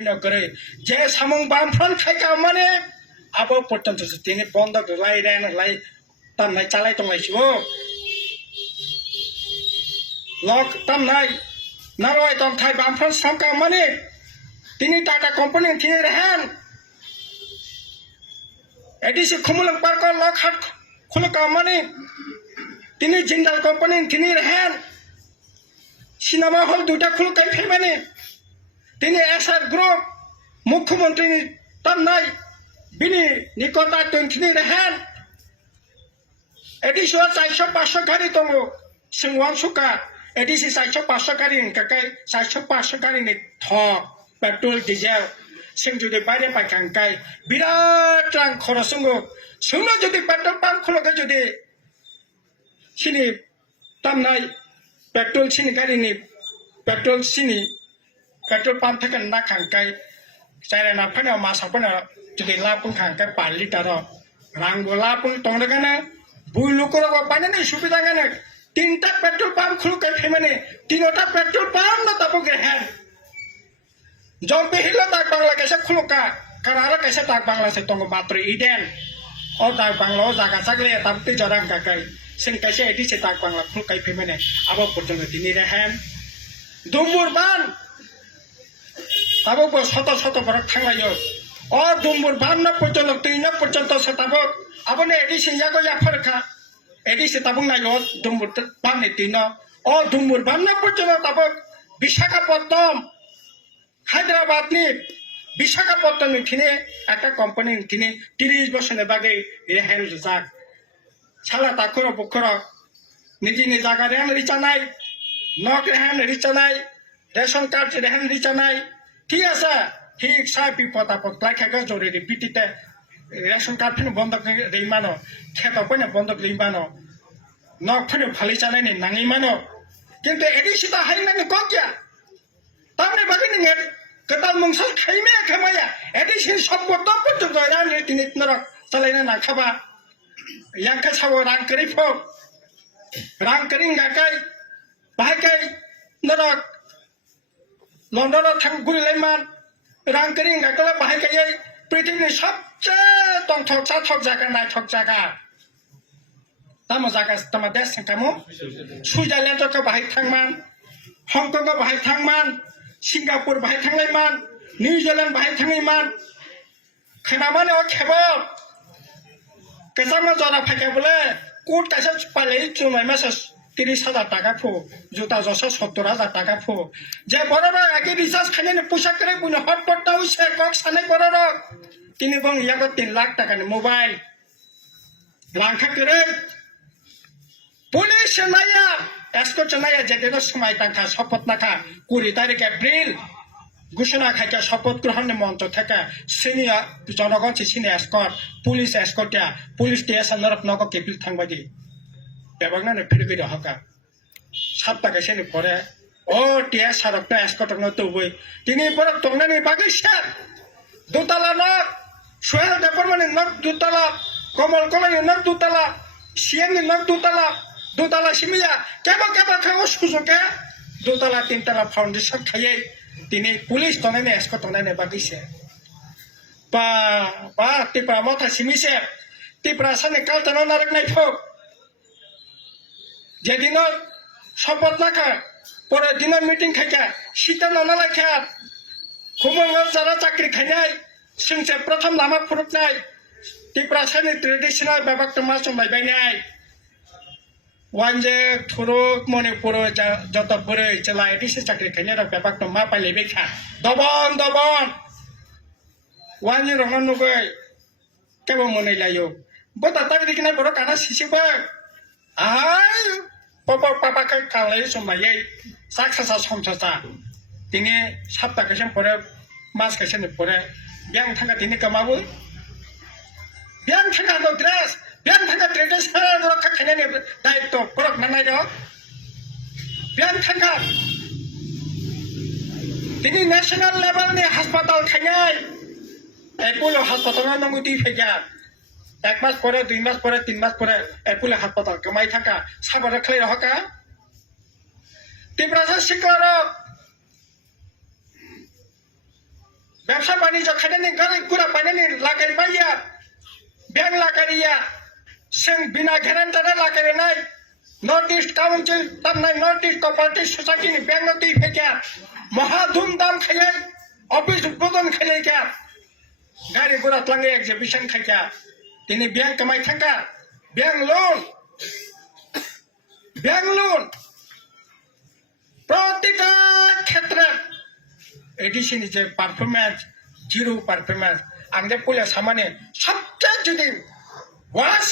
করে যে সামং বামফ্রন খাইকা মানে আবো পর্যন্ত তিনি বন্ধ লাই রেন লাই তামনাই চালাই তংলাইছো লক তামনাই নারয় তং থাই বামফ্রন সামকা মানে তিনি টাটা কোম্পানি তিনি রেহান এডিসি খুমুলং পার্ক লক হাট খুলকা মানে তিনি জিন্দাল কোম্পানি তিনি রেহান সিনেমা হল দুটা খুলকাই ফেলমানে তিনি এসআর গ্রুপ মুখ্যমন্ত্রী তামনাই বিনি নিকটা তিনি রেহান এডিসি 400-500 গাড়ি দङ सिंवां सुका एडिसि 400-500 गाड़ी काकाय 400-500 गाड़ी नि थ पेट्रोल डिजेल सिं जुदि बारे पाइखांकाय बिराट रां खरसंगो सुनो जुदि पेट्रोल पाम्प खुलगा जुदि सिनि तामनाय पेट्रोल सिनि गाड़ी नि पेट्रोल सिनि पेट्रोल पाम्प थेकन ना खांकाय जायना फाना मासाव फाना जुदि लापुं खांकाय 5 लिटार रांगो लापुं तंगना बुइलु करगो बानानै सुबिदा गाने तीनटा पेट्रोल पाम्प खुलकाय फेमाने तीनटा पेट्रोल पाम्प ना ताबो गेहेन जब बेहिलो दाग बांग्ला कैसे खुलका करारा कैसे दाग बांग्ला से तंग मात्र इडेन और दाग बांग्ला जागा सागले ताबते जरां गाकाय सिं कैसे एडी से दाग बांग्ला खुलकाय फेमाने आबो पर्यन्त दिनि रेहेन दुमुरबान ताबो शत शत बरक थांलायो ओ दुमुरबान ना पर्यन्त तीन पर्यन्त सताबो आबने एडी सिंजागो याफरखा एडी से ताबुं नायो दुमुर बामने तीन ओ दुमुरबान ना पर्यन्त ताबो विशाखापट्टनम হায়দ্রাবাদনি বিশাখাপত্তনম কিনে একটা কোম্পানি কিনে 30 বছরের বাগে রেহেন যাক ছালা তাকর বকর নিজে জায়গা Rehan রিচানাই knock Rehan রিচানাই ration card Rehan রিচানাই ঠিক আছে ঠিক সাই বিপদ আপদ লাইখাগা জরুরি বিটিতে রেশন কার্ড ফিন বন্ধ রেইমানো খেত পয়না বন্ধ রেইমানো নক ফিন ভালি চানাইনি নাঙিমানো কিন্তু এডিসিতা হাইনানি গকিয়া তামনে বাকি নিয়ে কেতাল মংসল খাইমে খামায়া এডিসিন সম্পদ পর্যন্ত রান রেটিনি নরক চালাইনা না খাবা ইয়াঙ্কা সাবো রাং করি ফো রাং করিং গাকাই বাহাকাই নরক লন্ডন থাং গুলিলাইমান রাং করিং গাকলা বাহাকাই পৃথিবীর সবচেয়ে তংথক চাথক জায়গা নাইথক জায়গা তামো জায়গা তামা দেশ কামো সুইজারল্যান্ডকে বাহাই থাংমান হংকং बाहाय थांमान सिंगापुर बाहाय थांनायमान निउजिलेन्ड बाहाय थांनायमान खोनामाने ओ खेबो केसामा जरा फाके बोले कोट कैसे पाले चुनाय मास 30,000 টাকা फो जुता जसा 70,000 টাকা फो जे बररा आगे रिचार्ज खाने पोशाक करे बुनो हटपट दाउ से कक साने बररा तिनि बं यागो 3 लाख টাকা नि मोबाइल लांखा करे पुलिस नाया एस्को चनाया जेदेनो समय तांखा शपथ नाखा 20 तारिख एप्रिल घोषणा खाइका शपथ ग्रहण मन्त्र थाका सिनिया जनगण सिनि एस्कट पुलिस एस्कटिया पुलिस स्टेशन नरक नगो केपिल थांबादि बेबागनाने फिरगि हका 7 टाका सेनि परे ओ टिया सारकना एस्कटनो तोबै तिनि पर तंगनानि बागै सार दुताला न सोहेल देपरमानि नक दुताला कमल कलाय नक दुताला सिएनि नक दुताला दुताला सिमिया केबा केबा खाओ सुजुके दुताला तीनताला फाउंडेशन खाये तिनी पुलिस तनाने एस्को तनाने बागिसे बा तिप्रा मथा सिमिसे तिप्रा साने कालताना नारक नाइफो जेदिन शपथ नाखा परे दिन मीटिंग खाइका सीता नाना लाखा खुमंग जारा चाकरी खाइनाय सिंसे प्रथम लामा फुरुकनाय तिप्रा साने ट्रेडिशनल बाबाक तमा संबायबायनाय वांजे थुरुक मणिपुर जत बुरै चला एडिसि चाकरी खाइने र बेबाक मा पाइले बेखा दबन दबन वांजे रंगन नुगै केबो मनै लायो बता तागि दिखना बरो काना सिसिबा आय पप पापा kai कालै समायै साखसा समसा तिनि 7 টাকা सेम परे मास कैसे परे ब्यां थांगा तिनि कमाबो ब्यां थांगा नो ड्रेस ब्यां थांगा ट्रेडिशनल रखा खाने दायित्व करक नानाय दो ब्यां थांगा तिनि नेशनल लेवल नि हास्पाताल खाइनाय एपोलो हास्पाताल नंगु दी फैगा 1 मास परे 2 मास परे 3 मास परे एपोलो हास्पाताल कमाय थाका साबरे खै रहका तिब्रासा सिक्लार ব্যবসা বাণিজ্য খাইনাनै गारि गुरा बायनानै लागायबाया बेंक लागारिया जों बिना गेरेन्टार लागायनाय नर्थ ईस्ट काउन्सिल तामनाय नर्थ ईस्ट कोअपारेटिभ ससाइटिनि बेंक दै फैया महा धुमधाम खायै अफिस उद्बोधन खायलायगा गारि गुरा लांनाय एग्जिबिशन खायगा दिनै बेंक कमाय थांगा बेंक लोन प्रतिटा क्षेत्रात एडिसिनि जे पारफरमेन्स जिरो पारफरमेन्स आं जे पुलिस सामाने सबचेয়ে যদি ওয়াস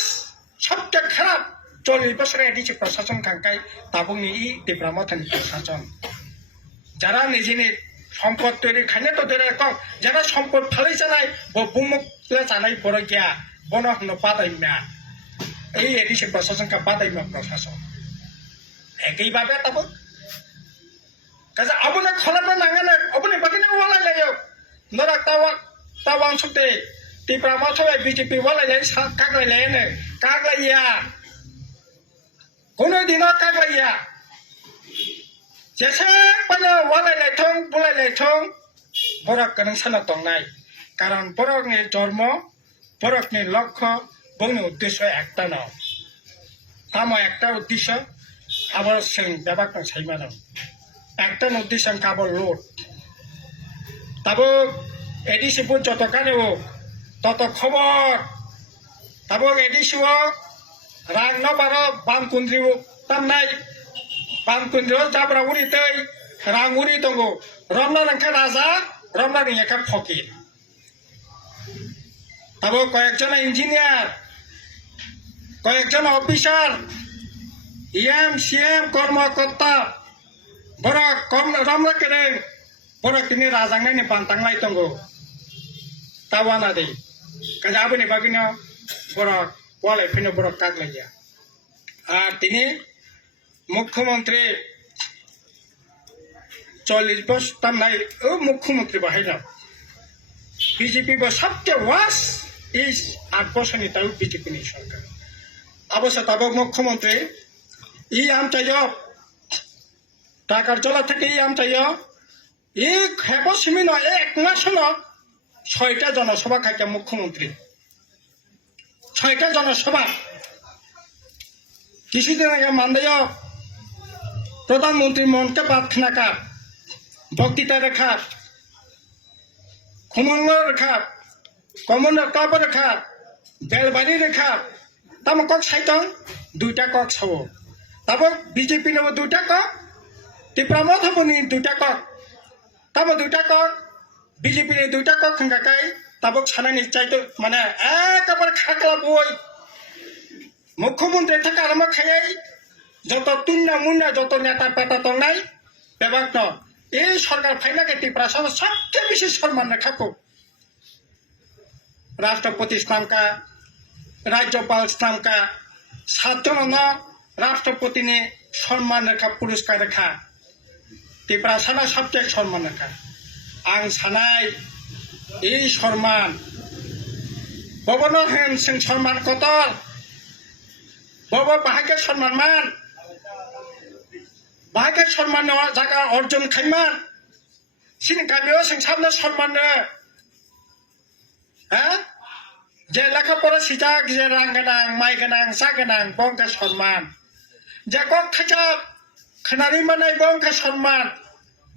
সবচেয়ে খারাপ 40 বছরের এডিসি প্রশাসন কাঙ্কাই তাবুংনি ই তীব্রমথানি প্রশাসন যারা নিজেনি সম্পদ তৈরি খাইনে তো দেরে কম যারা সম্পদ ফালাই জানাই বুমুকলে জানাই বড় গিয়া বনহন বাদাইমা এই এডিসি প্রশাসনকে বাদাইমা প্রশাসন একইভাবে তাবো কাজে আবুনে খলানো নাঙানে আবুনে বাকিনে ওয়ালাইলাयो নরা তাওয়াং সুতে তীব্রমথায় বিজেপি ওয়ালাইলাই কাগলাইলাयनो কাগলাইয়া কোনদিনও কাগলাইয়া जेसेबांनो वालायलायथों बुलायलायथों बरक गोनां साना दंनाय कारण बरकनि जन्म बरकनि लक्ष्य बुंनि उद्देश्य एकटा न तामो एकटा उद्देश्य आबर जों बेबाक साइमानो एकटा उद्देश्य आबर लोड ताबो एडिसिबो যত কানে তত খবর ताबो एडिसिओ रां न बारो बामकुन्द्रिओ तामनाय बामकुन्द्रिओ जाब्रा उरि दै रां उरि दंगो रमना नंखा राजा रमना नियका फकीर ताबो कयेकजन इन्जिनियार कयेकजन अफिसार इएम सीएम कर्मकर्ता बरक कम रमना केरें बरक तिनि राजांनायनि बान्तांनाय दंगो तावाना दे काजाबनि बागिनो बरक वालाय फैनो बरक कागलाया आर तिनि मुख्यमंत्री 40 बस तामनाय मुख्यमंत्री बाहायना बीजेपी बा सबसे वास इज 8 बसरनि ताउ बीजेपी नि सरकार अबश्य ताबो मुख्यमंत्री इ आमचायो टाकार जला থেকে इ आमचायो इ हेबो सिमिनो एक मासनो 6টা জনসভা খাইকা মুখ্যমন্ত্রী 6টা জনসভা কিছুদিন আগে মানদেয় प्रधानमंत्री मन के बात खाना बक्तृता रेखा खुमंग रेखा कमन काब रेखा बेलबारी रेखा तब कक साइटन 2টা कक सब तब बीजेपी ने 2টা कक তীব্রমথ बनी 2টা कक तब 2টা कक बीजेपी ने 2টা कक खाई तब सानानि चाइतो माने एकेबारे खागला बय मुख्यमंत्री थाका आराम खायै যত তুন্না মুন্না যত নেতা পেটা তংনাই বেবাক্ত এই সরকার ফাইনাকে তীব্রাসন সবচেয়ে বেশি সম্মান রাখাকো রাষ্ট্রপতি স্থানকা राज्यपाल स्থানকা 7 জন राष्ट्रपति ने सम्मान रेखा पुरस्कार रेखा তীব্রাসনা সবচেয়ে সম্মান रेखा आं सानाय এই সম্মান बबन हेन जों सम्मान कतल बब बाहागे सम्मान मान बाहागे सम्मान जागा अर्जुन खाइमान सिनि गामियाव जों सामने सम्मान जे लेखा पढ़ा सिजाक जे रां गोनां माइ गोनां जा गोनां बंका सम्मान जे गक खाजा खोनानै मोननाय बंका सम्मान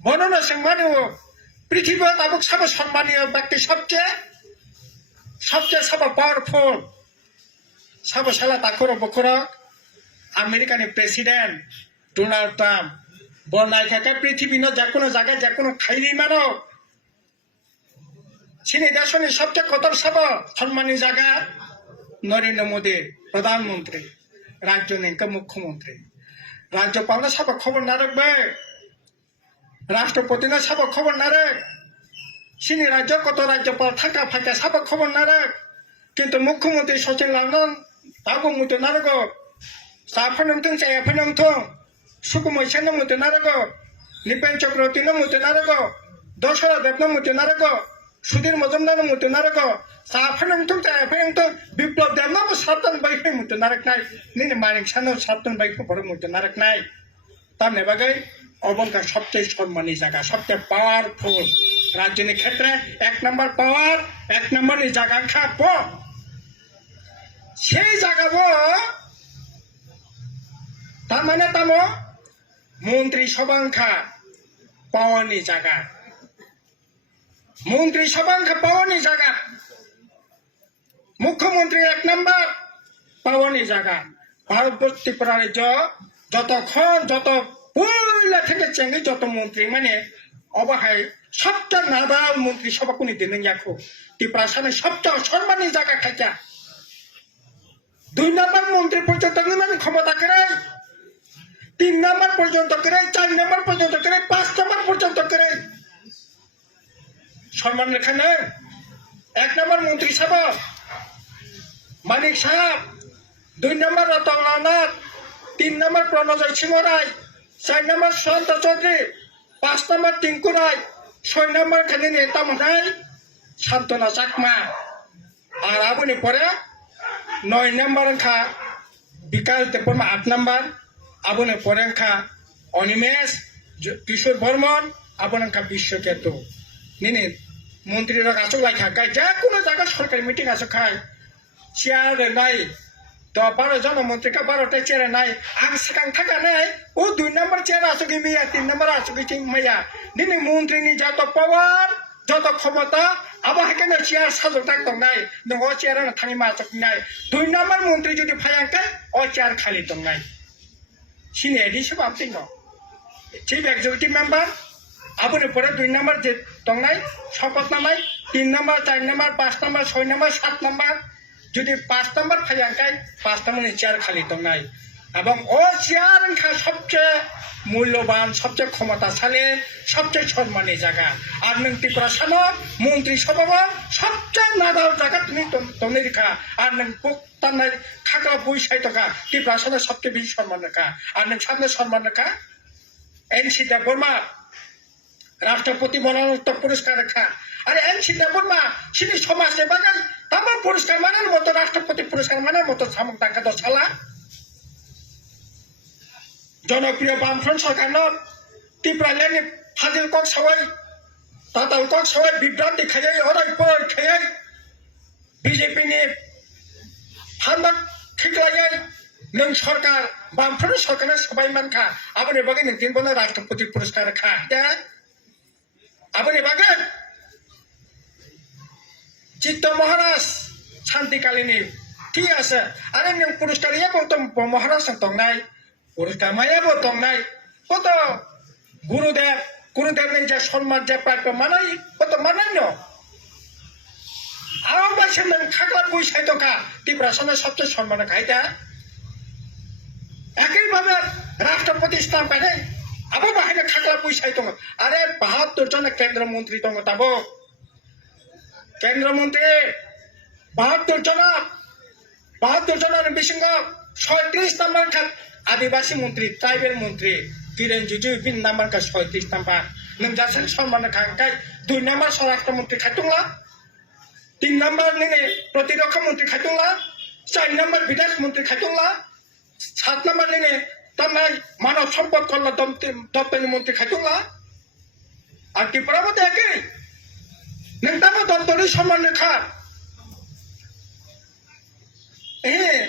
बननो जों मानो पृथ्वीयाव दाबो साबो सम्मानीय व्यक्ति सबचेয়ে साबो पावरफुल साबो साला ताखरो बखरो अमेरिका ने प्रेसिडेंट डोनाल्ड ट्रम्प बनाय थाका पृथ्वी न जेकोनो जायगा जेकोनो खाइरि मानो सिनि देशनि सबचेয়ে कतर साबो सम्मानी जायगा नरेंद्र मोदी प्रधानमंत्री राज्यनि मुख्यमंत्री राज्यपाल साबो खबर नारकबे राष्ट्रपति ने साबो खबर नारक सिनि राज्य कत राज्यपाल थाका फाका साबो खबर नारक किन्तु मुख्यमंत्री सचिन लांगन ताबो मुते नारगो साफनंथों जायाफनंथों सुकुमैसेन मुते नारगो निपेन चक्रवर्ती न मुते नारगो दशरा देव न मुते नारगो सुधीर मजुमदार मुते नारगो साफनंथों जायाफनंथों विप्लव देव न सातन बाइफे मुते नारक नाय निने मानिक सानो सातन बाइफे बर मुते नारक नाय তার নেবাগে অবনকার সবচেয়ে সম্মানী জায়গা সবচেয়ে পাওয়ারফুল রাজনীতির ক্ষেত্রে 1 নম্বর পাওয়ার 1 নম্বরের জায়গা খাব সেই জায়গাবো তার মানে তামো মন্ত্রী সভাংখা পাওয়ানি জায়গা মন্ত্রী সভাংখা পাওয়ানি জায়গা মুখ্যমন্ত্রী 1 নম্বর পাওয়ানি জায়গা ভারতবর্ষ ত্রিপুরা রাজ্য যতক্ষণ যত পয়লা থেকে চেঙ্গে যত মন্ত্রী মানে অবহায় সবচেয়ে নাদাল মন্ত্রী সভা কোনি দিন যাকো ত্রিপুরা সামনে সবচেয়ে সম্মানী জায়গা খাইছা 2 নম্বর মন্ত্রী পর্যন্ত ক্ষমতা করে 3 নম্বর পর্যন্ত করে 4 নম্বর পর্যন্ত করে 5 নম্বর পর্যন্ত করে সম্মান রেখা নেই 1 নম্বর মন্ত্রী সভা মানিক সাহেব 2 নম্বর রতননাথ 3 নম্বর প্রণজয় সিংহ রায় 4 নম্বর সুশান্ত চৌধুরী 5 নম্বর টিঙ্কু রায় 6 নম্বর খালি নেতা মহাই শান্তনা চাকমা আর আপনি পরে 9 নম্বর খা বিকাশ দেববর্মা 8 নম্বর আপনি পরে খা অনিমেষ কিশোর বর্মন আপনি খা বিশ্বকেতু নিনি মন্ত্রীরা আসুক লাইখা গাই যে কোনো জায়গায় সরকারি মিটিং আসুক খায় চেয়ারে নাই 12 জন মন্ত্রীকে 12টা চেয়ারে নাই আং সেখান থাকা নাই ও 2 নম্বর চেয়ার আসুক মিয়া 3 নম্বর আসুক মাইয়া দিনে মন্ত্রীনি যত পাওয়ার যত ক্ষমতা আবার এখানে চেয়ার সাজক থাকতাম নাই ও চেয়ার থাকি মাসক নাই 2 নম্বর মন্ত্রী যদি ফায়াকে ও চেয়ার খালি দম নাই সিনে হিসেবে আপনি চিফ এক্সিকিউটিভ মেম্বার আপনি পরে 2 নম্বর যে দম নাই শপথ নামাই 3 নম্বর 4 নম্বর 5 নম্বর 6 নম্বর 7 নম্বর যদি 5 নম্বর ফায়াঙ্কাই 5 নম্বরের চেয়ার খালি দম নাই এবং ও চেয়ার সবচেয়ে মূল্যবান সবচেয়ে ক্ষমতাশালী সবচেয়ে সম্মানী জায়গা আর নং ত্রিপুরা সানো মন্ত্রী সভা সবচেয়ে নাদাল জায়গা তুমি তুমি রেখা আর নং তার খাকলা বৈশাই টাকা ত্রিপুরা সানো সবচেয়ে বেশি সম্মান রেখা আর নং সামনে সম্মান রেখা NC দেববর্মা রাষ্ট্রপতি মরণোত্তর পুরস্কার রেখা আরে NC দেববর্মা সিনি সমাজ সেবাগান তারপর পুরস্কার মানার মতো রাষ্ট্রপতি পুরস্কার মানার মতো সামক টাকা তো সালা জনপ্রিয় বামফ্রন্ট সরকার ত্রিপুরা লেনে ফাজিল কক সবাই তাতাল কক সবাই বিভ্রান্তি খাইয়াই অরাই পর খাইয়াই বিজেপি নি হামলা ঠিকলাইয়াই নং সরকার বামফ্রন্ট সরকারের সবাই মানখা আপনি বাগে দিন বলে রাষ্ট্রপতি পুরস্কার খা আপনি বাগে চিত্ত মহারাজ শান্তিকালিনী ঠিক আছে আরে নং পুরস্কার ইয়ে বলতো মহারাজ দংনাই পুরস্কার মায়াবো দংনাই কত গুরুদেব যে সম্মান যে প্রাপ্য মানাই কত মানাই ন আরো বাসে নং খাগলা বৈশাই টাকা ত্রিপুরা সামনে সবচেয়ে সম্মান খাইতা একইভাবে রাষ্ট্রপতি স্থান পাইলে আবার বাহিরে খাগলা বৈশাই দङ আরে 72 জন কেন্দ্রমন্ত্রী দङ তাবো কেন্দ্রমন্ত্রী 72 জনের বিসঙ্গ 36 নম্বর খাত আদিবাসী মন্ত্রী ট্রাইবেল মন্ত্রী কিরেন জিজু বিন নাম্বার কা 36 নম্বর নং যাসেন সম্মান খাঙ্কাই 2 নম্বর স্বরাষ্ট্রমন্ত্রী খাতুংলা 3 নম্বর নিনে প্রতিরক্ষা মন্ত্রী খাতুংলা 4 নম্বর বিদেশ মন্ত্রী খাতুংলা 7 নম্বর নিনে তামাই মানব সম্পদ কল্যাণ দপ্তরের মন্ত্রী খাতুংলা আর ত্রিপুরা মধ্যে একই নংতামো দপ্তরের সম্মান রেখা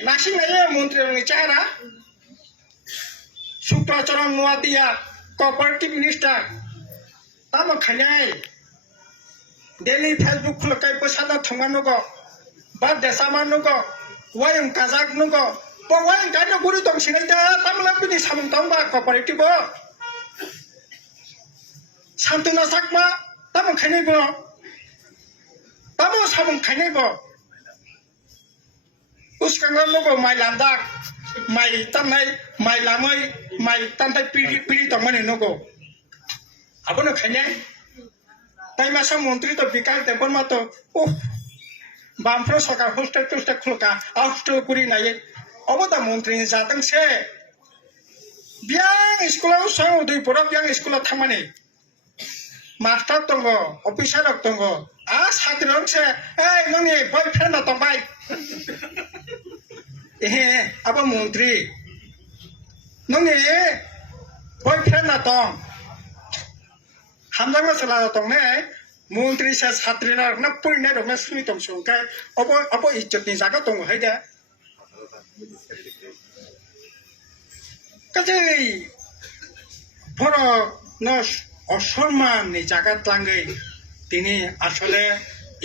নাসিং মন্ত্রী চেহারা শুক্রাচরণ নোয়াদিয়া কোঅপারেটিভ মিনিস্টার তামো খাইনাই डेली फेसबुक खुलकाय पसाना थंगा नुगो बा देसामा नुगो वायं काजाक नुगो बो वायं गानो गुरु दं सिनै दा तामला बिनि सामं तंबा कोअपारेटिभ शान्तना साकमा तामो खाइनाय बो तामो सामं खाइनाय बो उसकांगा नुगो माइ लांदाक माइ तामनाय माइ लामै माइ तामथाय पिरि दंमानि नुगो आबोनो खाइनाय তাই মাসা মন্ত্রী তো বিকাশ দেববর্মা তো ও বামফ্রন্ট সরকার হোস্টেল টোস্টেল খুলকা হোস্টেল করি নাই অবদা মন্ত্রী যাতেন সে বিয়াং স্কুলাव সং উদয়পুর বিয়াং স্কুলাव थांमानि मास्टार दङ अफिसार दङ आ साख्रि रंसे এই नोंनि बयफ्रेन्ड दंबाय ए आबा मन्त्रि नोंनि বয়ফ্রেন্ড না দং হামজাং মাসলা দং নে মন্ত্রী সা ছাত্রী না পরিণায় দং না সুনি দং সুংকাই অব ইজ্জতনি জায়গা দং হাই দে কাজেই বড় না অসম্মাননি জায়গা লাঙ্গै তিনি আসলে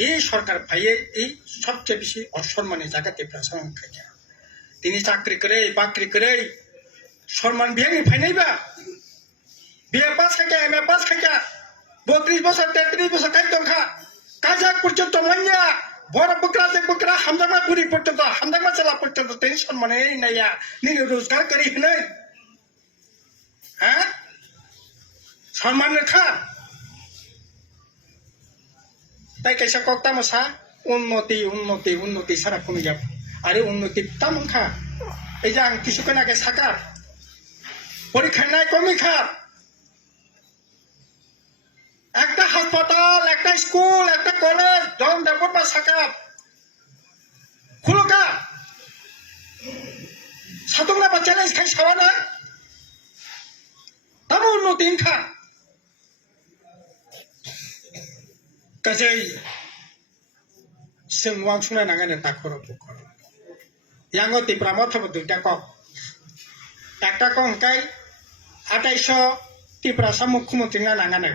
এই সরকার ভাইয়ে এই সবচেয়ে বেশি অসম্মানের জায়গাতে প্রাসঙ্গ খাইয়া তিনি চাকরি করে বাকরি করে সম্মান বিয়ে ফাইনাইবা বিয়ে পাস খাইয়া এম এ পাস খাইয়া 32 বছর 33 বছর খাই দংখা কাজাক পর্যন্ত মাইয়া বড় বকরা হামদামা বুড়ি পর্যন্ত হামদামা জেলা পর্যন্ত তিনি সম্মানে নাইয়া নিনি রোজগার করি নাই হ্যাঁ সম্মান রেখা তাই কাইসা কক্তা মশা উন্নতি সারা কমে যাব আরে উন্নতি তামখা এই যে আং কিছুক্ষণ আগে সাকার পরীক্ষা নাই কমি খার একটা হাসপাতাল একটা স্কুল একটা কলেজ দম দেবর বা সাকার খুলকা সাতংলা বা চ্যালেঞ্জ খাই সারা না তাম উন্নতি খা কাজেই जों वांसुना नांगाने ताखर बुखर यांगो तिप्रा मथब दुइटा कक एकटा कंकाय 2800 तिप्रा सा मुख्यमंत्री ना नांगाने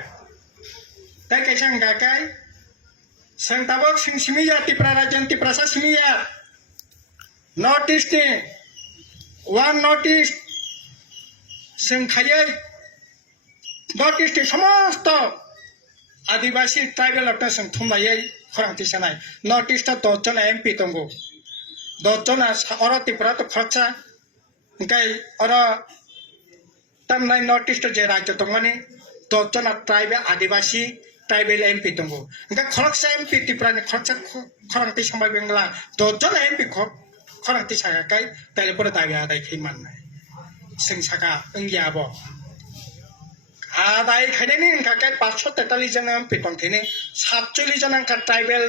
ताई कायसा गाकाय जों ताबो जों सिमिया तिप्रा राज्य तिप्रा सा सिमिया north east one north east जों खायै नॉर्थ ईस्ट समस्त आदिवासी ट्राइबल अपना जों थुमलायै खरांथि सानाय नॉर्थ ईस्ट 10 जन एमपी दंगो 10 जन अर त्रिपुरा तो खरचा ओंखाय अर तमनाय नॉर्थ ईस्ट जे राज्य दंगनि 10 जन ट्राइबल आदिवासी ट्राइबल एमपी दंगो ओंखाय खरचा एमपी त्रिपुरानि खरचा खरांथि संबाय बेंगला 10 जन एमपी खरांथि सागाय ताइलेपर दाबि आदाय खैमाननाय जों सागा ओंगियाबो आदाय खायनायनि ओंखाय 543 जन एमपि दंथेनि 47 जन ट्राइबल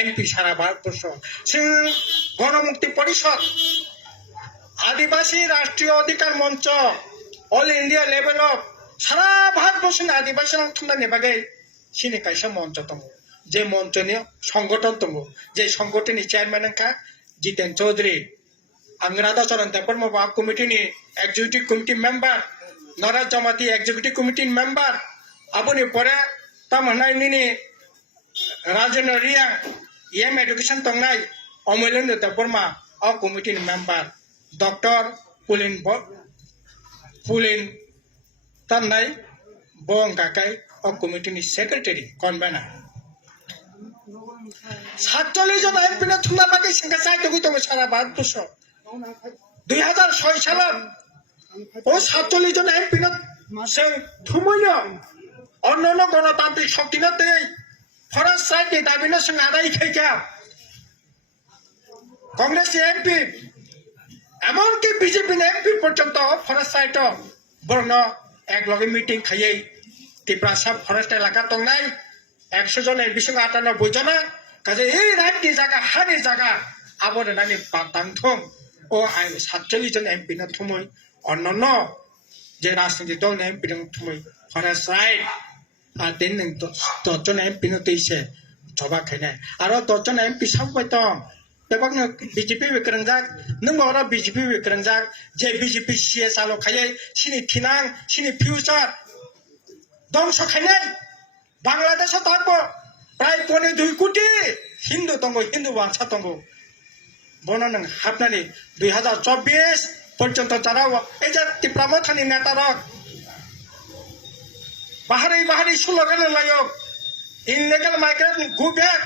एमपी सारा भारतवर्ष जों गणमुक्ति परिषद आदिवासी राष्ट्रीय अधिकार मंच ऑल इंडिया लेवल ऑफ सारा भारतवर्ष आदिवासी थुमनायनि बागै सिनि कायसा मंच दङ जे मंचनि संगठन दङ जे संगठननि चेयरमैन ओंखा जितेन चौधरी आं राधा चरण देवबर्मा कमिटिनि एक्जिक्यूटिव कमिटि मेम्बार नराज जमाती एक्जिक्यूटिव कमिटि मेम्बार आबोनि परे तामनायनि राजेन्द्र रिया एम एडुकेशन तंगनाय अमूल्येन्द्र देवबर्मा अ कमिटि मेम्बार डॉक्टर पुलिन तामनाय बं गाकाय अ कमिटि सेक्रेटारि कन्वेनर 47 जन एमपि ना थुमना बागै सिंगा साइदगै दङ सारा भारतवर्ष 2006 सालाव ओ 47 जन एमपि ना जों थुमैयो अन्य गणतान्त्रिक शक्तिना दै फरेस्ट साइड दाबिना जों आदाय खायगा कांग्रेस एमपि एमनकि बीजेपि एमपि पर्यंत फरेस्ट साइड बरनो एक लगे मीटिंग खायै त्रिपुरा सब फरेस्ट एलाका दंनाय 100 जन बिसों 98 जना काजे ए राइटनि जागा हानि जागा आबोनो नानि बादांथं ओ आइ 47 जन एमपि ना थुमै अन्य जे राजनीति दल एमपि ना थुमै फरेस्ट साइड दिन 10 जन एमपि ना दैसे जबा खायनाय आरो 10 जन एमपि सावबाय दं बेबागनो बीजेपि विक्रंजाक नों मारा बीजेपि विक्रंजाक जे बीजेपि सीएस आलो खायै सिनि थिनां सिनि फ्यूचर दंस खायनाय बांलादेश दंग प्राय 2 कोटी हिंदू दंग हिंदू वांसा दंग बनो नों हाबनानै 2024 पर्यंत जारा एजा त्रिपुरा मथानि नेतारक बाहारी स्लोगान लायो इनलिगल माइग्रेंट गो बैक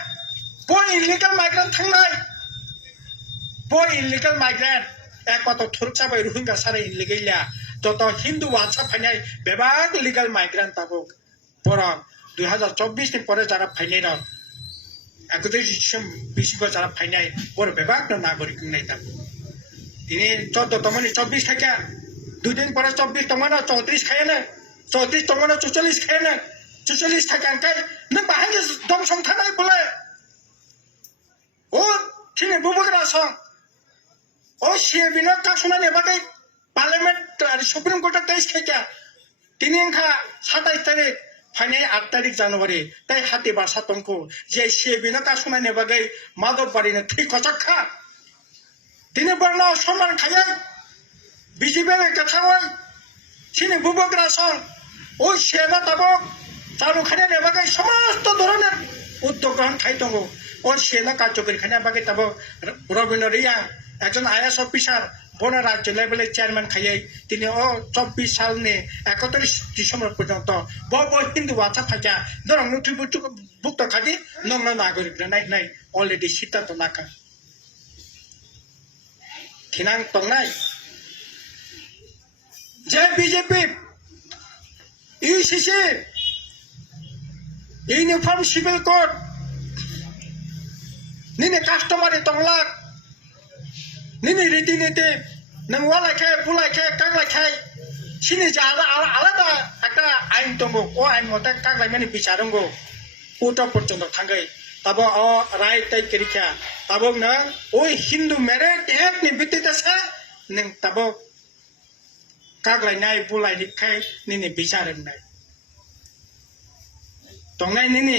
बो इनलिगल माइग्रेंट थांनाय बो इनलिगल माइग्रेंट एकमात्र थुरचा बाय रोहिंग्या सारा इनलिगेलिया जत हिंदू वांसा फाइनाय बेबाग लिगल माइग्रेंट ताबो पर 2024 नि परे जारा फाइनाय र 31 बिसिबो जारा फाइनाय बर बेबाग नागरिक नै ताबो दिनै 14 तमनि 24 थाका दुई दिन परे 24 तमना 34 खायना 34 तमना 44 खायना 44 थाका अंकाय नों बाहाय दम संथानाय बोले ओ थिने बुबुग्रा सं ओ सिबिनो कासुना ने बागै पार्लियामेंट आरो सुप्रीम कोर्ट केस खायका তিনি এখা 27 তারিখ ফাইনাল 8 তারিখ জানুয়ারি তাই হাতে বাসা তংকো যে সে বিনা কাশমাইনে বাগै মাদক বাড়িনে থৈ খচাখা তিনি বর্ণ সম্মান খায়াই বিজেপি কাছাওয়াই সিনি বুবগ্রা সং ও সেবা তাবক চালু খাইনে বাগै সমস্ত ধরনের উদ্যোগ গ্রহণ খাই দङ ও সেনা কার্যকরী খাইনে বাগै তাবো রবীন্দ্র রিয়া একজন আইএস অফিসার বন রাজ্য লেভেলের চেয়ারম্যান খাইয়াই তিনি ও 24 সালনি 31 ডিসেম্বর পর্যন্ত হিন্দু আচ্ছা ফাইকা ধরং নথিভুক্ত খাদি নগ্ন নাগরিক নাই অলরেডি সিদ্ধান্ত নাকা থিনাং তংনাই যে BJP UCC uniform civil code নিনে কাস্টমারি তংলাক নিনি রীতিনীতি নং ওয়ালাইখাই বুলাইখাই কাগলাইখাই সিনি যে আলাদা একটা আইন দङ ও আইন মতে কাগলাইমানি বিচারঙ্গো কোর্ট পর্যন্ত থাঙ্গাই তাবো ও রায় তাই করিখা তাবো নং ওই হিন্দু মেরেট একনি ভিত্তিতেছে নং তাবো কাগলাইনাই बुलाइखाय निनि বিচারनाय तंनाय निनि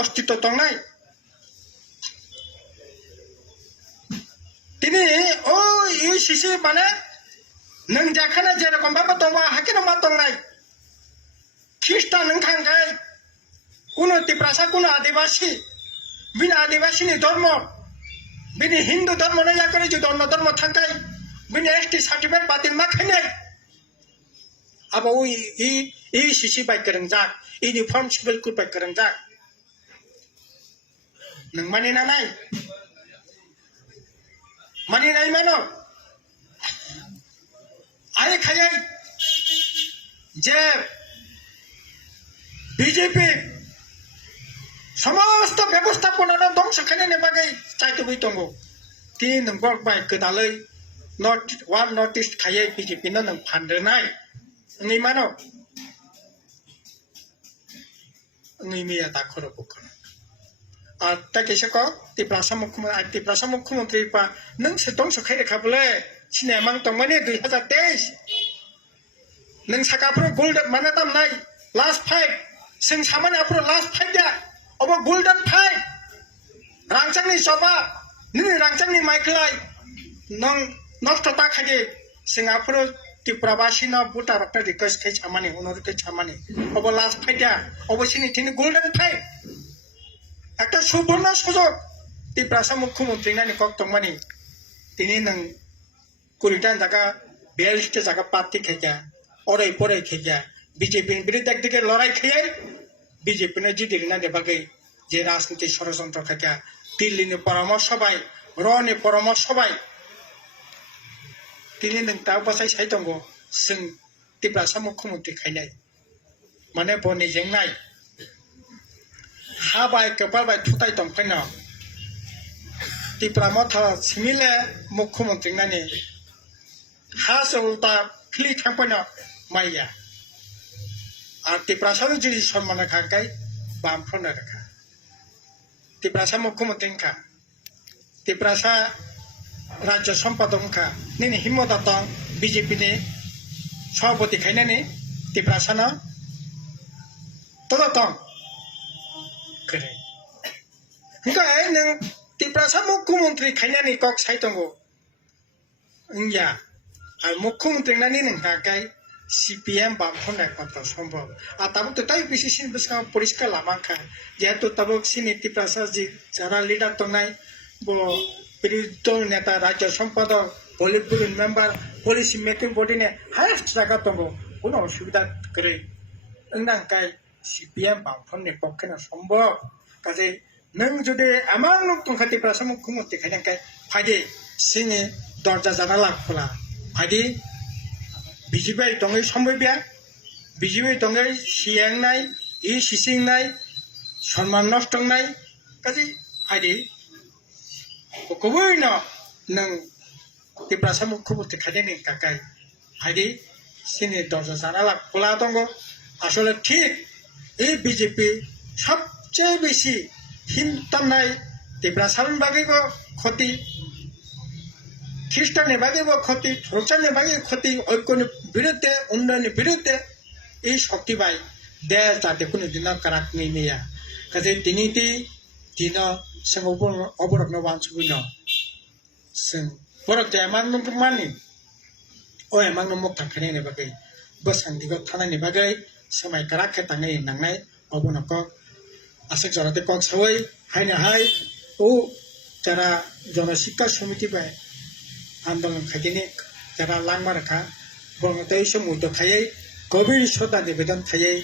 अस्तित्व तंनाय তিনি ও ইউসিসি মানে নং যেখানে যেরকম ভাবে দङ হাকিনো মা তংনাय খ্রিস্টান নং থাঙ্গাय কোন তিপ্রাসা কোন আদিবাসী বিনা আদিবাসীনি ধর্ম বিনি হিন্দু ধর্ম নয়া করে যদি অন্য ধর্ম থাঙ্গাय बिनि एसटी सर्टिफिकेट बातिल मा खायनाय अब ई सीसी बाय करंजा यूनिफॉर्म सिविल कोड बाय करंजा नों मानिना नाय मानो आय खायै जे बीजेपी समस्त व्यवस्थापना ध्वंस खायनायनि बागै चाइतुबै दङ ती नोंबो बाय गोदालै one notice खायै बीजेपी नों फानदोनाय नै मानो नै मिया दाखरो बखन আর তাকে সে তিপ্রাসা মুখ্যমন্ত্রী পা নং সে দংস খাইরে খাবলে সিনেমাং তংমানে 2023 নং সাকাপুর গোল্ডেন মানে দাম নাই লাস্ট ফাইট সিং সামানে আপুর লাস্ট ফাইট দা অব গোল্ডেন ফাইট রাংচাংনি সবা নিনি রাংচাংনি মাইকলাই নং নষ্টতা খাইদে সিঙ্গাপুর ত্রিপুরাবাসীন ভোটারটা রিকোয়েস্ট খাই ছামানি অনুরোধ ছামানি অব লাস্ট ফাইটা অবশ্যই তিনি গোল্ডেন ফাইট একটা সুবর্ণ সুযোগ ত্রিপুরাসা মুখ্যমন্ত্রী নানি কক্তমানি তিনি নং 20টা জায়গা 42টা জায়গা প্রার্থী খেয়া অরাই পরাই খেয়া বিজেপির বিরুদ্ধে একদিকে লড়াই খেয়ে বিজেপি জিদির না দেবাগে যে রাজনীতি ষড়যন্ত্র খেয়া দিল্লির পরামর্শ বাই রনি পরামর্শ বাই তিনি নং তা বাসাই সাই দङ जों ত্রিপুরাসা মুখ্যমন্ত্রী খাইনাय माने बनि जेंनाय हा बाय कपाल बाय थुताय दंफायना ত্রিপুরা मथा सिमिले मुख्यमंत्री नानि हा उल्टा खिलि थांफायना माइया আর ত্রিপুরাসা जुदि सम्मान खांखाय बामफ्रना रखा ত্রিপুরাসা मुख्यमंत्री खा ত্রিপুরাসা राज्य सम्पादक खा निनि हिमदाता बीजेपी ने सभापति खायनानि ত্রিপুরাসাना तदतम करे हिंगाय नों ত্রিপুরাসা मुख्यमंत्री खायनानि कक साइ दङ इंया आर मुख्यमंत्री नानि नोंखाय सीपीएम बामफ्रनाय बाथ्रा सम्भव आ ताबो तो ताई बिसिसिन बिसका परिष्कार लामाखा जेहेतु ताबो सिनि ত্রিপুরাসা जी जारा लिडार दंनाय बो বিরোধী নেতা রাজ্য সম্পাদক polit bureau member policy making body ने हायेस्ट জায়গা दङ কোনো অসুবিধা করে ओंदांखाय सीपीएम बामफ्रननि पक्षेनो सम्भव काजे नों जुदि आमां नोंखा ত্রিপুরাসা मुख्यमंत्री खायनायखाय फायदे सिनि दरजा जाना लाखुला फायदे बीजेपी दङै सम्भव्या बीजेपी दङै सियांनाय इ सिसिंनाय सम्मान नष्टंनाय काजे फायदे कबैनो नों ত্রিপুরাসা मुख्यमंत्री खायनायनि थाखाय फायदे सिनि दरजा जाना लाखुला दङ আসলে ঠিক এই বিজেপি সবচেয়ে বেশি হিমতামনায় ত্রিপুরাসার বাগেব ক্ষতি খ্রিস্টানের বাগেব ক্ষতি রোচানের বাগে ক্ষতি ঐক্য বিরুদ্ধে উন্নয়নের বিরুদ্ধে এই শক্তি বাই দেশ যাতে কোনো দিন কারাক নেইয়া কাজে দিনইতি দিন जों अबरकनो वानसुबिनो जों बरक जाय मानि o emang nomok thangkhani ni bagai bosandi go thana ni bagai samai karak khe tangai nangnai obono kok asik jorate kok sawai haina hai o jara jona শিক্ষা সমিতি bai আন্দোলন খাইনি যারা লাংমা রাখা বঙ্গতে সমুদ্র থাই গভীর শ্রদ্ধা নিবেদন থাই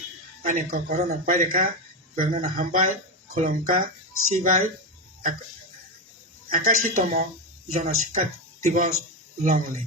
অনেক করোনা পাই রেখা বেগনা হামবাই খলঙ্কা সিবাই 81তম জনশিক্ষা দিবস লংলে